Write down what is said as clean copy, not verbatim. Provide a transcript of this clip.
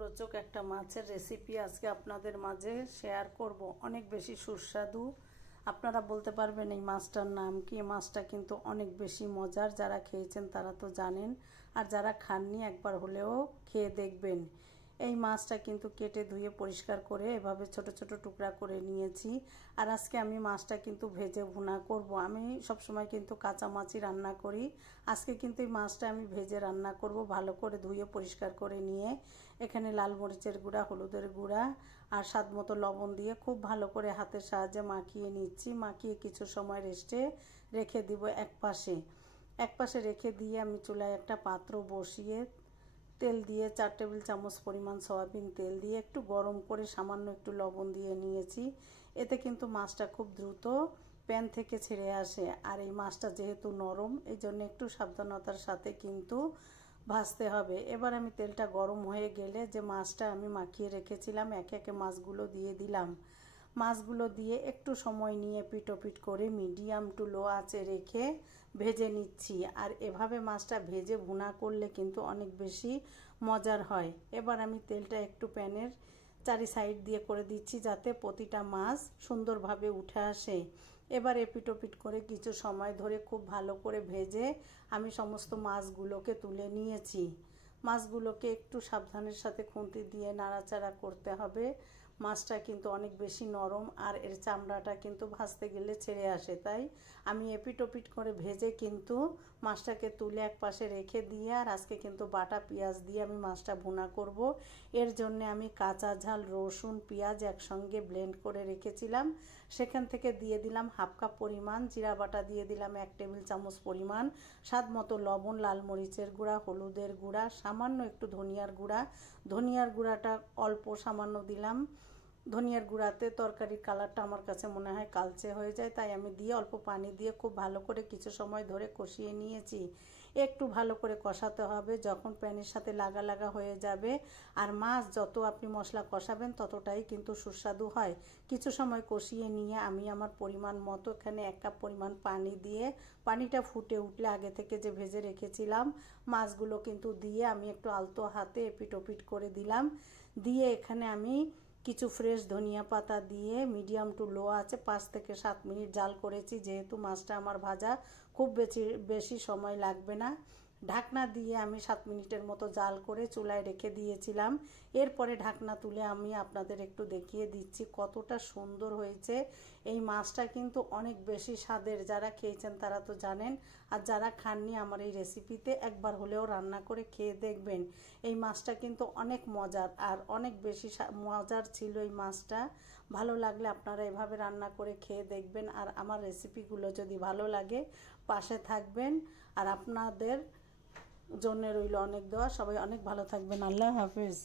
মুখরোচক একটা মাছের রেসিপি আজকে আপনাদের মাঝে শেয়ার করব। অনেক বেশি সুস্বাদু। আপনারা বলতে পারবেন এই মাছটার নাম কি? মাছটা কিন্তু অনেক বেশি মজার। যারা খেয়েছেন তারা তো জানেন, আর যারা খাননি একবার হলেও খেয়ে দেখবেন। এই মাছটা কিন্তু কেটে ধুয়ে পরিষ্কার করে এভাবে ছোট ছোট টুকরা করে নিয়েছি। আর আজকে আমি মাছটা কিন্তু ভেজে ভুনা করব। আমি সবসময় কিন্তু কাঁচা মাছই রান্না করি। আজকে কিন্তু এই মাছটা আমি ভেজে রান্না করব। ভালো করে ধুয়ে পরিষ্কার করে নিয়ে এখানে লাল মরিচের গুঁড়া, হলুদের গুঁড়া আর স্বাদ মতো লবণ দিয়ে খুব ভালো করে হাতের সাহায্যে মাখিয়ে নিচ্ছি। মাখিয়ে কিছু সময় রেস্টে রেখে দিব এক পাশে রেখে দিয়ে আমি চুলায় একটা পাত্র বসিয়ে তেল দিয়ে 4 টেবিল চামচ পরিমাণ সয়াবিন তেল দিয়ে একটু গরম করে সামান্য একটু লবণ দিয়ে নিয়েছি। এতে কিন্তু মাছটা খুব দ্রুত প্যান থেকে ছেড়ে আসে। আর এই মাছটা যেহেতু নরম, এই জন্য একটু সাবধানতার সাথে কিন্তু ভাজতে হবে। এবার আমি তেলটা গরম হয়ে গেলে যে মাছটা আমি মাখিয়ে রেখেছিলাম একে একে মাছগুলো দিয়ে দিলাম। মাছগুলো দিয়ে একটু সময় নিয়ে পিটোপিট করে মিডিয়াম টু লো আঁচে রেখে ভেজে নিচ্ছি। আর এভাবে মাছটা ভেজে ভুনা করলে কিন্তু অনেক বেশি মজার হয়। এবার আমি তেলটা একটু প্যানের চারি সাইড দিয়ে করে দিচ্ছি যাতে প্রতিটা মাছ সুন্দরভাবে উঠে আসে। এবার এপিটোপিট করে কিছু সময় ধরে খুব ভালো করে ভেজে আমি সমস্ত মাছগুলোকে তুলে নিয়েছি। মাছগুলোকে একটু সাবধানের সাথে খুন্তি দিয়ে নাড়াচাড়া করতে হবে। মাছটা কিন্তু অনেক বেশি নরম আর এর চামড়াটা কিন্তু ভাজতে গেলে ছেড়ে আসে, তাই আমি এপিটোপিট করে ভেজে কিন্তু মাছটাকে তুলে এক পাশে রেখে দিয়ে আর আজকে কিন্তু বাটা পেঁয়াজ দিয়ে আমি মাছটা ভুনা করব। এর জন্য আমি কাঁচা ঝাল, রসুন, পেঁয়াজ একসঙ্গে ব্লেন্ড করে রেখেছিলাম। সেখান থেকে দিয়ে দিলাম হাফ কাপ পরিমাণ জিরা বাটা, দিয়ে দিলাম 1 টেবিল চামচ পরিমাণ স্বাদ মতো লবণ, লাল মরিচের গুঁড়া, হলুদের গুঁড়া, সামান্য একটু ধনিয়ার গুঁড়াটা অল্প সামান্য দিলাম। ধনিয়ার গুঁড়াতে তরকারির কালারটা আমার কাছে মনে হয় কালচে হয়ে যায়, তাই আমি দিয়ে অল্প পানি দিয়ে খুব ভালো করে কিছু সময় ধরে কষিয়ে নিয়েছি। একটু ভালো করে কষাতে হবে যখন প্যানের সাথে লাগা লাগা হয়ে যাবে। আর মাছ যত আপনি মশলা কষাবেন ততটাই কিন্তু সুস্বাদু হয়। কিছু সময় কষিয়ে নিয়ে আমি আমার পরিমাণ মতো এখানে 1 কাপ পরিমাণ পানি দিয়ে, পানিটা ফুটে উঠলে আগে থেকে যে ভেজে রেখেছিলাম মাছগুলো কিন্তু দিয়ে আমি একটু আলতো হাতে এপিটোপিট করে দিলাম। দিয়ে এখানে আমি কিছু ফ্রেশ ধনিয়া পাতা দিয়ে মিডিয়াম টু লো আছে 5 থেকে 7 মিনিট জাল করেছি। যেহেতু মাছটা আমার ভাজা খুব বেশি সময় লাগবে না, ঢাকনা দিয়ে আমি 7 মিনিটের মতো জাল করে চুলায় রেখে দিয়েছিলাম। এরপরে ঢাকনা তুলে আমি আপনাদের একটু দেখিয়ে দিচ্ছি কতটা সুন্দর হয়েছে। এই মাছটা কিন্তু অনেক বেশি স্বাদের। যারা খেয়েছেন তারা তো জানেন, আর যারা খাননি আমার এই রেসিপিতে একবার হলেও রান্না করে খেয়ে দেখবেন। এই মাছটা কিন্তু অনেক মজার আর অনেক বেশি মজার ছিল এই মাছটা। ভালো লাগলে আপনারা এভাবে রান্না করে খেয়ে দেখবেন। আর আমার রেসিপিগুলো যদি ভালো লাগে পাশে থাকবেন। আর আপনাদের জন্য রইল অনেক দোয়া। সবাই অনেক ভালো থাকবেন। আল্লাহ হাফেজ।